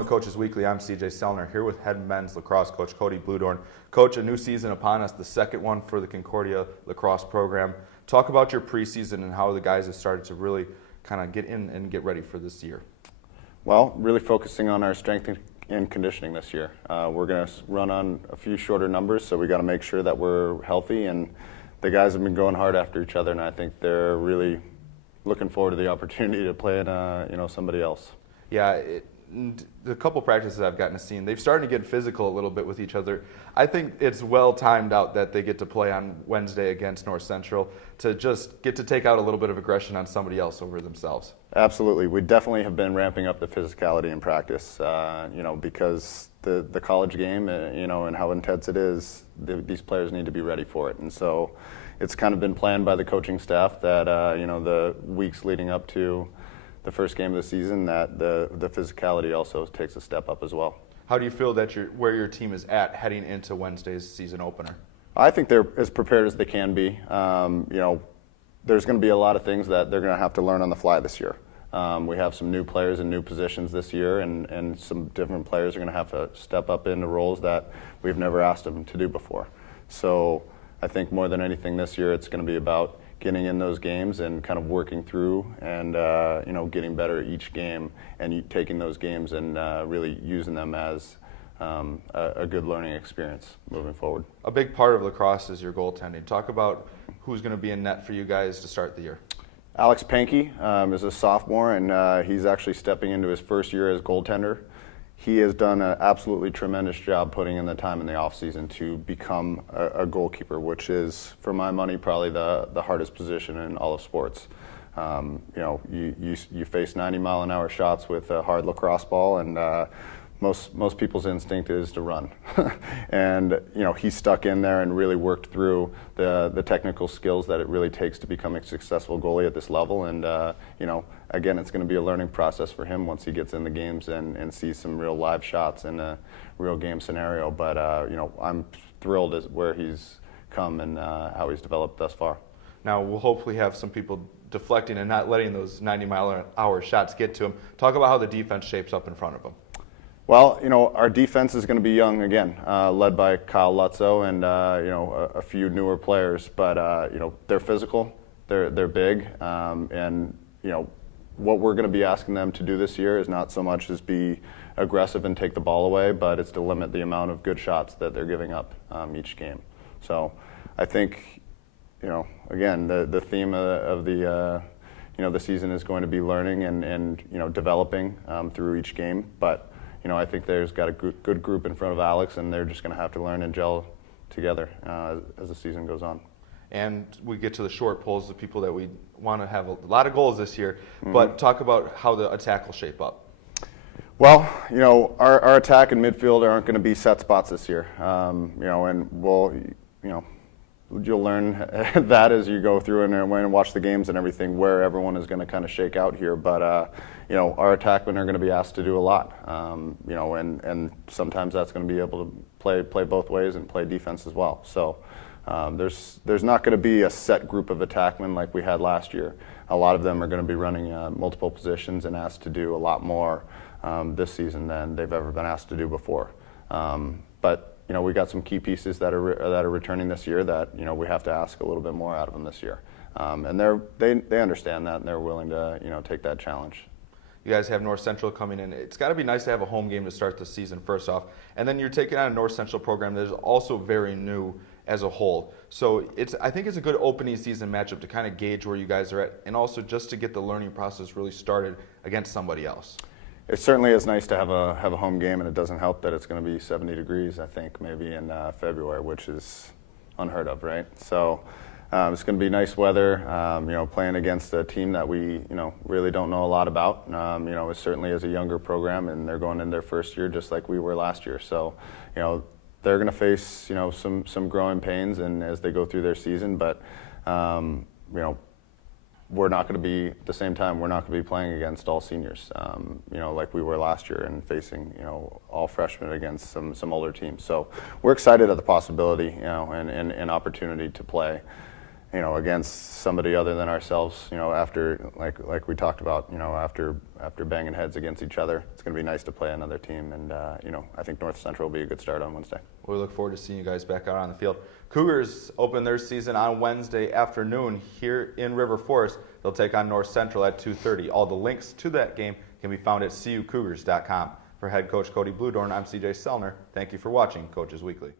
Welcome to Coach's Weekly. I'm CJ Sellner here with head men's lacrosse coach Cody Bluedorn. Coach, a new season upon us, the second one for the Concordia lacrosse program. Talk about your preseason and how the guys have started to really kind of get in and get ready for this year. Well, really focusing on our strength and conditioning this year. We're going to run on a few shorter numbers, so we got to make sure that we're healthy. And the guys have been going hard after each other, and I think they're really looking forward to the opportunity to play in somebody else. Yeah. The couple practices I've gotten to see, they've started to get physical a little bit with each other. I think it's well timed out that they get to play on Wednesday against North Central to just get to take out a little bit of aggression on somebody else over themselves. Absolutely. We definitely have been ramping up the physicality in practice, because the college game, and how intense it is, these players need to be ready for it. And so it's kind of been planned by the coaching staff that, the weeks leading up to the first game of the season, that the physicality also takes a step up as well. How do you feel that where your team is at heading into Wednesday's season opener? I think they're as prepared as they can be. There's going to be a lot of things that they're going to have to learn on the fly this year. We have some new players in new positions this year, and some different players are going to have to step up into roles that we've never asked them to do before. So I think more than anything this year, it's going to be about getting in those games and kind of working through and getting better each game, and taking those games and really using them as a good learning experience moving forward. A big part of lacrosse is your goaltending. Talk about who's going to be in net for you guys to start the year. Alex Pankey is a sophomore, and he's actually stepping into his first year as goaltender. He has done an absolutely tremendous job putting in the time in the offseason to become a goalkeeper, which is, for my money, probably the hardest position in all of sports. You face 90-mile-an-hour shots with a hard lacrosse ball, and most people's instinct is to run. And he stuck in there and really worked through the technical skills that it really takes to become a successful goalie at this level. And again, it's going to be a learning process for him once he gets in the games and sees some real live shots in a real game scenario. But I'm thrilled at where he's come and how he's developed thus far. Now we'll hopefully have some people deflecting and not letting those 90-mile-an-hour shots get to him. Talk about how the defense shapes up in front of him. Well, our defense is going to be young again, led by Kyle Lutzo and a few newer players. But they're physical, they're big, and what we're going to be asking them to do this year is not so much as be aggressive and take the ball away, but it's to limit the amount of good shots that they're giving up each game. So I think again the theme of the season is going to be learning and developing through each game, but. I think there's got a good group in front of Alex, and they're just going to have to learn and gel together as the season goes on. And we get to the short polls, the people that we want to have a lot of goals this year, but talk about how the attack will shape up. Well, our attack and midfield aren't going to be set spots this year, and you'll learn that as you go through and watch the games and everything, where everyone is going to kind of shake out here. But our attackmen are going to be asked to do a lot, and sometimes that's going to be able to play both ways and play defense as well. So there's not going to be a set group of attackmen like we had last year. A lot of them are going to be running multiple positions and asked to do a lot more this season than they've ever been asked to do before. But we got some key pieces that are returning this year that we have to ask a little bit more out of them this year, and they understand that, and they're willing to take that challenge. You guys have North Central coming in. It's got to be nice to have a home game to start the season first off, and then you're taking on a North Central program that is also very new as a whole. So I think it's a good opening season matchup to kind of gauge where you guys are at, and also just to get the learning process really started against somebody else. It certainly is nice to have a home game, and it doesn't help that it's going to be 70 degrees, I think, maybe in February, which is unheard of, right? So it's going to be nice weather, playing against a team that we, really don't know a lot about. It certainly is a younger program, and they're going in their first year just like we were last year. So, they're going to face, some growing pains and as they go through their season, but, we're not going to be, at the same time, we're not going to be playing against all seniors, like we were last year, and facing, all freshmen against some older teams. So we're excited at the possibility, and opportunity to play against somebody other than ourselves, after like we talked about, after banging heads against each other, it's going to be nice to play another team, and I think North Central will be a good start on Wednesday. We look forward to seeing you guys back out on the field. Cougars open their season on Wednesday afternoon here in River Forest. They'll take on North Central at 2:30. All the links to that game can be found at cucougars.com. For head coach Cody Bluedorn, I'm CJ Sellner. Thank you for watching Coaches Weekly.